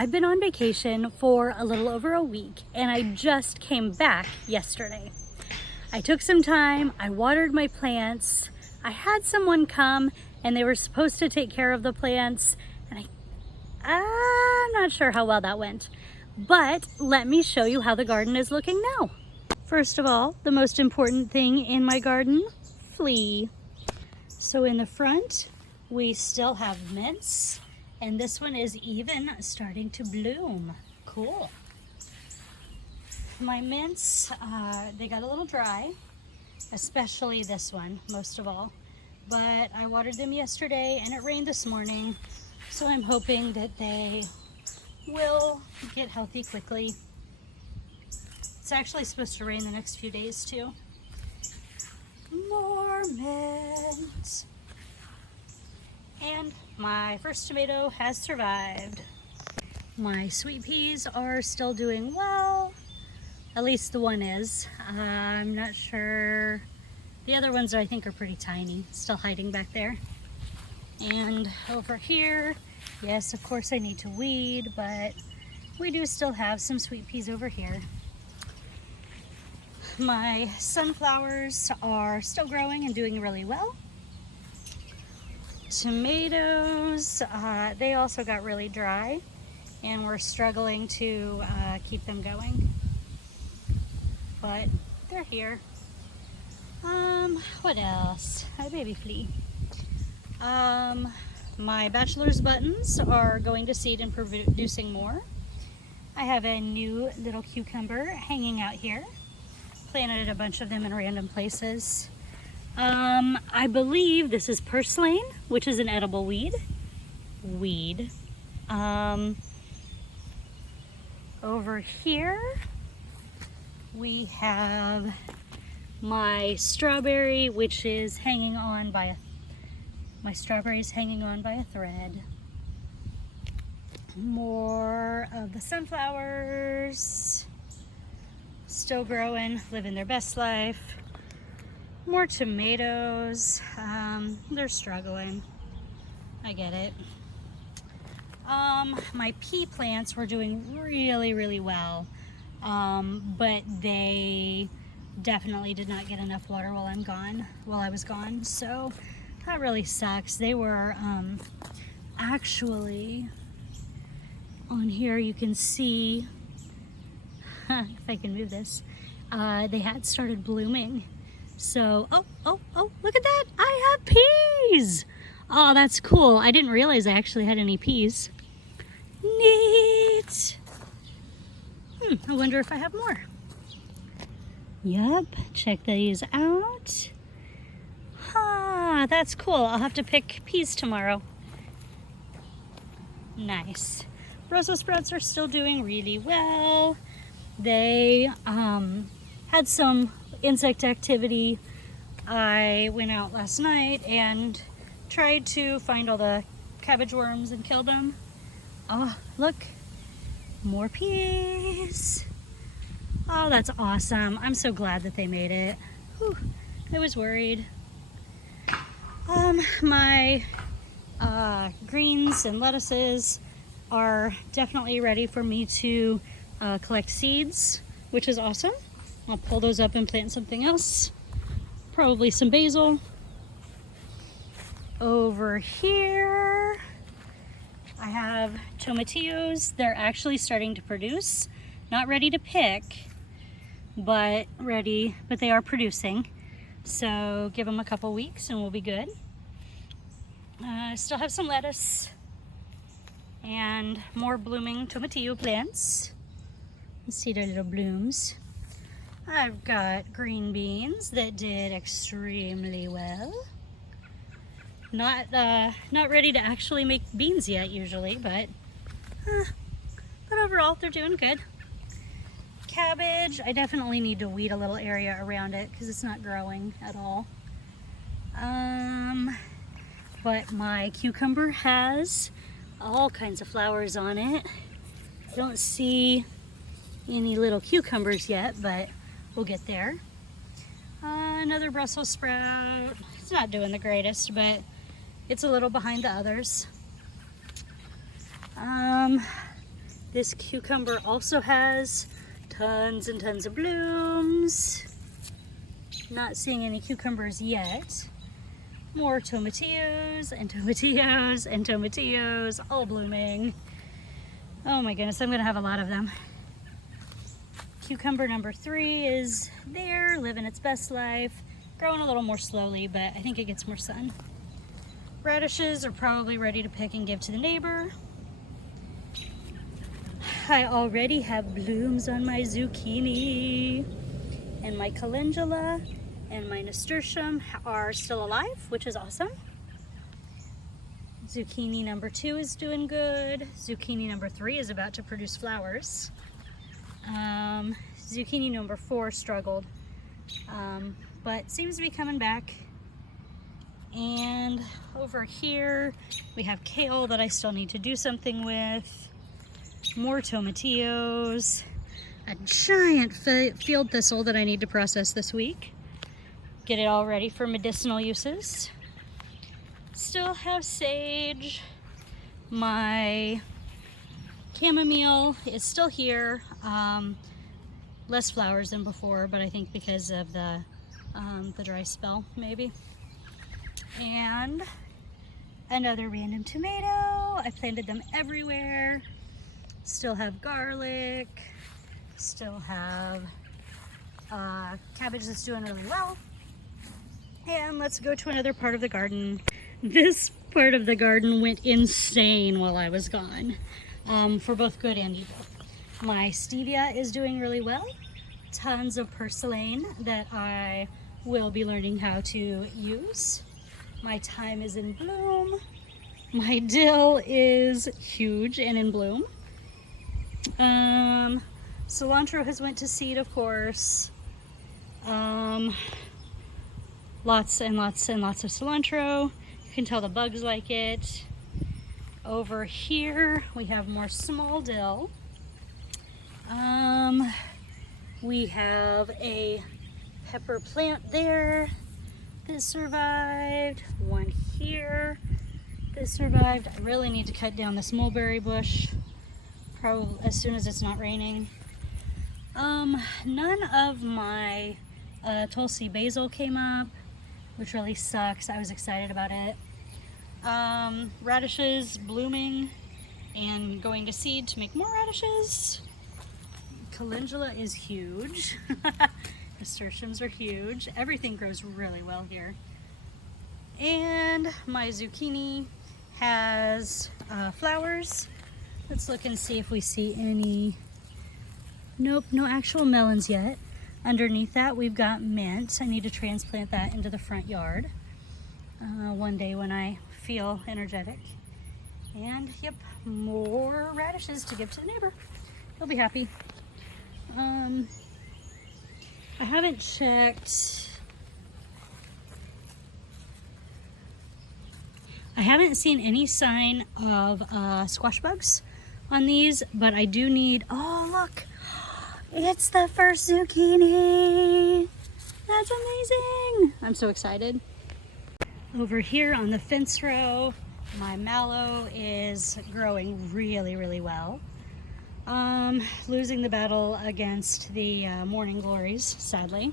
I've been on vacation for a little over a week and I just came back yesterday. I took some time, I watered my plants, I had someone come and they were supposed to take care of the plants, and I'm not sure how well that went. But let me show you how the garden is looking now. First of all, the most important thing in my garden, flea. So in the front, we still have mints, and this one is even starting to bloom. Cool. My mints, they got a little dry, especially this one, most of all. But I watered them yesterday and it rained this morning, so I'm hoping that they will get healthy quickly. It's actually supposed to rain the next few days too. More mint. And my first tomato has survived. My sweet peas are still doing well. At least the one is. I'm not sure. The other ones I think are pretty tiny, still hiding back there. And over here, yes, of course I need to weed, but we do still have some sweet peas over here. My sunflowers are still growing and doing really well. Tomatoes, they also got really dry and we're struggling to keep them going. But they're here. What else? Hi, baby flea. My bachelor's buttons are going to seed and producing more. I have a new little cucumber hanging out here. Planted a bunch of them in random places. I believe this is purslane, which is an edible weed. Over here, we have my strawberry, which is hanging on by my strawberry's hanging on by a thread. More of the sunflowers, still growing, living their best life. More tomatoes, they're struggling. I get it. My pea plants were doing really well, but they definitely did not get enough water while I was gone, so that really sucks. They were actually on here, you can see if I can move this, they had started blooming. So oh, look at that, I have peas. Oh, that's cool. I didn't realize I actually had any peas. Neat. I wonder if I have more. Yup, check these out. That's cool. I'll have to pick peas tomorrow. Nice. Brussels sprouts are still doing really well. They had some insect activity. I went out last night and tried to find all the cabbage worms and kill them. Oh, look, more peas. Oh, that's awesome. I'm so glad that they made it. Whew, I was worried. My greens and lettuces are definitely ready for me to collect seeds, which is awesome. I'll pull those up and plant something else. Probably some basil. Over here, I have tomatillos. They're actually starting to produce. Not ready to pick, but ready, but they are producing. So give them a couple weeks and we'll be good. I still have some lettuce and more blooming tomatillo plants. Let's see their little blooms. I've got green beans that did extremely well. Not ready to actually make beans yet usually, but overall they're doing good. Cabbage, I definitely need to weed a little area around it because it's not growing at all. But my cucumber has all kinds of flowers on it. I don't see any little cucumbers yet, but we'll get there. Another Brussels sprout. It's not doing the greatest, but it's a little behind the others. This cucumber also has tons and tons of blooms. Not seeing any cucumbers yet. More tomatillos and tomatillos and tomatillos, all blooming. Oh my goodness, I'm gonna have a lot of them. Cucumber number 3 is there, living its best life. Growing a little more slowly, but I think it gets more sun. Radishes are probably ready to pick and give to the neighbor. I already have blooms on my zucchini, and my calendula and my nasturtium are still alive, which is awesome. Zucchini number 2 is doing good. Zucchini number 3 is about to produce flowers. Zucchini number 4 struggled, but seems to be coming back. And over here we have kale that I still need to do something with. More tomatillos. A giant field thistle that I need to process this week. Get it all ready for medicinal uses. Still have sage. My chamomile is still here. Less flowers than before, but I think because of the dry spell, maybe. And another random tomato. I planted them everywhere. Still have garlic. Still have cabbage that's doing really well. And let's go to another part of the garden. This part of the garden went insane while I was gone, for both good and evil. My stevia is doing really well. Tons of purslane that I will be learning how to use. My thyme is in bloom. My dill is huge and in bloom. Cilantro has went to seed, of course. Lots and lots and lots of cilantro. You can tell the bugs like it. Over here we have more small dill. We have a pepper plant there that survived. One here that survived. I really need to cut down this mulberry bush, probably as soon as it's not raining. None of my Tulsi basil came up, which really sucks. I was excited about it. Radishes blooming and going to seed to make more radishes. Calendula is huge. Nasturtiums are huge. Everything grows really well here. And my zucchini has flowers. Let's look and see if we see any. Nope, no actual melons yet. Underneath that we've got mint. I need to transplant that into the front yard one day when I feel energetic. And yep, more radishes to give to the neighbor. He'll be happy. I haven't checked. I haven't seen any sign of squash bugs on these, but I do need, oh look, it's the first zucchini. That's amazing. I'm so excited. Over here on the fence row, my mallow is growing really, really well. Losing the battle against the morning glories, sadly.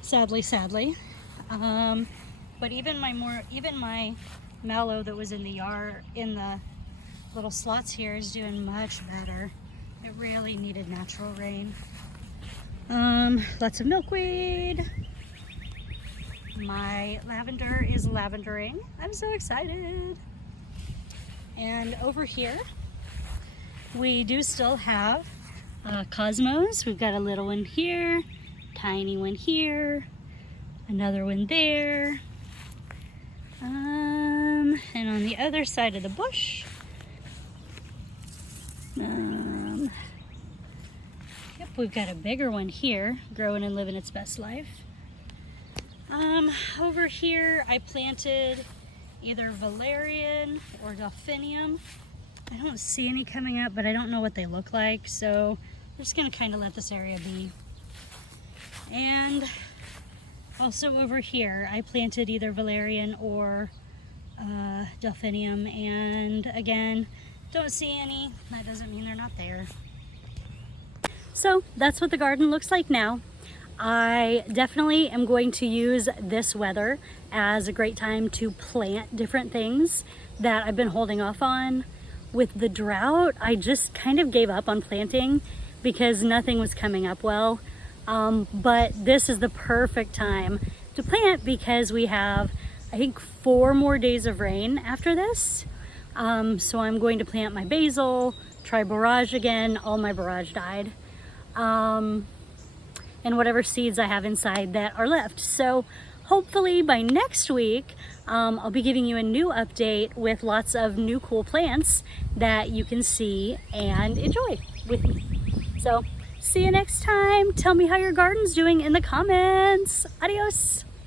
Sadly. But even my mallow that was in the yard, in the little slots here, is doing much better. It really needed natural rain. Lots of milkweed. My lavender is lavendering. I'm so excited. And over here, we do still have cosmos. We've got a little one here, tiny one here, another one there. And on the other side of the bush, yep, we've got a bigger one here, growing and living its best life. Over here, I planted either valerian or delphinium. I don't see any coming up, but I don't know what they look like, so I'm just gonna kind of let this area be. And also over here, I planted either valerian or delphinium, and again, don't see any, that doesn't mean they're not there. So that's what the garden looks like now. I definitely am going to use this weather as a great time to plant different things that I've been holding off on. With the drought, I just kind of gave up on planting because nothing was coming up well. But this is the perfect time to plant because we have, I think, 4 more days of rain after this. So I'm going to plant my basil, try borage again. All my borage died. And whatever seeds I have inside that are left. So hopefully by next week, I'll be giving you a new update with lots of new cool plants that you can see and enjoy with me. So see you next time. Tell me how your garden's doing in the comments. Adios.